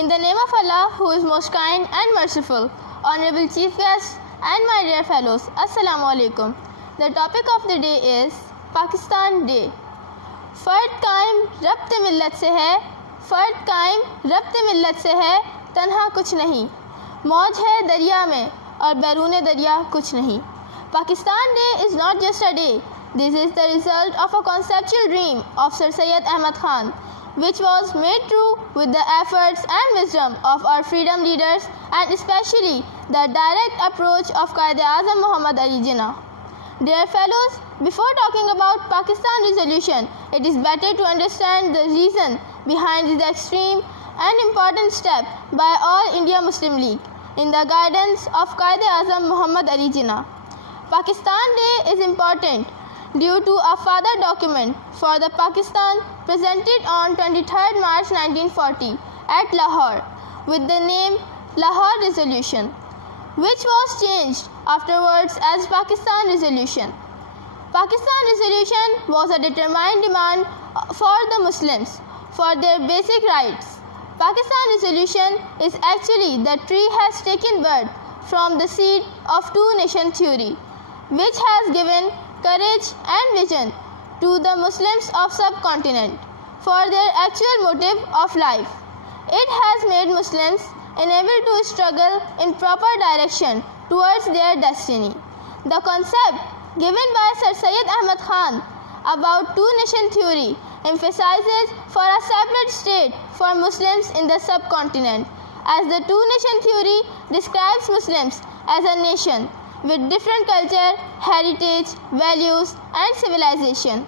In the name of Allah, who is most kind and merciful, honorable chief guests and my dear fellows, Assalamu alaikum. The topic of the day is Pakistan Day. फ़र्द कायम रब्त मिल्लत से है, फ़र्द कायम रब्त मिल्लत से है, तन्हा कुछ नहीं, मौज है दरिया में और बैरून दरिया कुछ नहीं. Pakistan Day is not just a day. This is the result of a conceptual dream of Sir Syed Ahmad Khan, which was made true with the efforts and wisdom of our freedom leaders and especially the direct approach of Quaid-e-Azam Muhammad Ali Jinnah. Dear fellows, before talking about Pakistan resolution, it is better to understand the reason behind this extreme and important step by All India Muslim League in the guidance of Quaid-e-Azam Muhammad Ali Jinnah. Pakistan Day is important due to a further document for the Pakistan presented on 23rd March 1940 at Lahore with the name Lahore Resolution, which was changed afterwards as Pakistan Resolution. Pakistan Resolution was a determined demand for the Muslims for their basic rights. Pakistan Resolution is actually the tree has taken birth from the seed of two-nation theory, which has given courage and vision to the Muslims of subcontinent for their actual motive of life. It has made Muslims enabled to struggle in proper direction towards their destiny. The concept given by Sir Syed Ahmad Khan about two-nation theory emphasizes for a separate state for Muslims in the subcontinent, as the two-nation theory describes Muslims as a nation with different culture, heritage, values and civilization.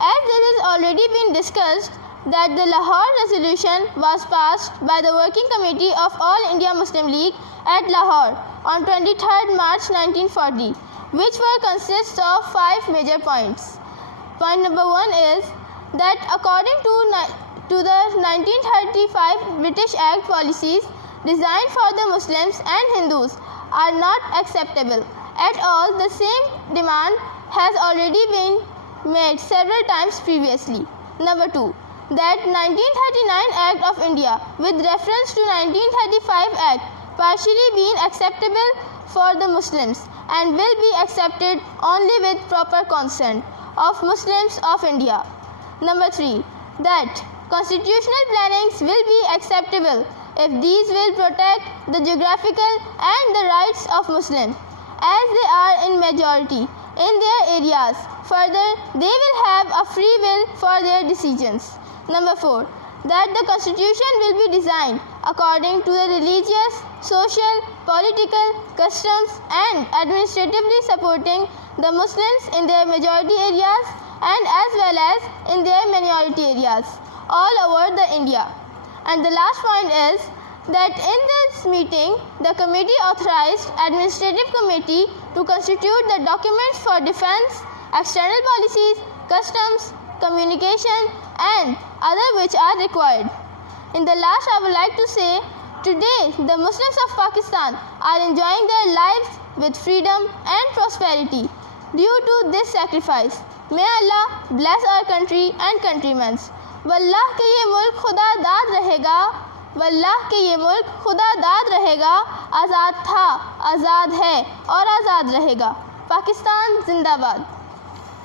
As this has already been discussed, that the Lahore Resolution was passed by the Working Committee of All India Muslim League at Lahore on 23rd March 1940, which consists of 5 major points. Point number 1 is that according to the 1935 British Act policies designed for the Muslims and Hindus are not acceptable at all. The same demand has already been made several times previously. Number 2, that 1939 Act of India with reference to 1935 Act partially being acceptable for the Muslims and will be accepted only with proper consent of Muslims of India. Number 3, that constitutional plannings will be acceptable if these will protect the geographical and the rights of Muslims as they are in majority in their areas. Further, they will have a free will for their decisions. Number 4, that the constitution will be designed according to the religious, social, political, customs and administratively supporting the Muslims in their majority areas and as well as in their minority areas all over the India. And the last point is that in this meeting, the committee authorized administrative committee to constitute the documents for defense, external policies, customs, communication and other which are required. In the last, I would like to say, today the Muslims of Pakistan are enjoying their lives with freedom and prosperity due to this sacrifice. May Allah bless our country and countrymen. वल्लाह के ये मुल्क खुदा दाद रहेगा, वल्लाह के ये मुल्क खुदा दाद रहेगा, आज़ाद था, आज़ाद है और आज़ाद रहेगा. पाकिस्तान जिंदाबाद.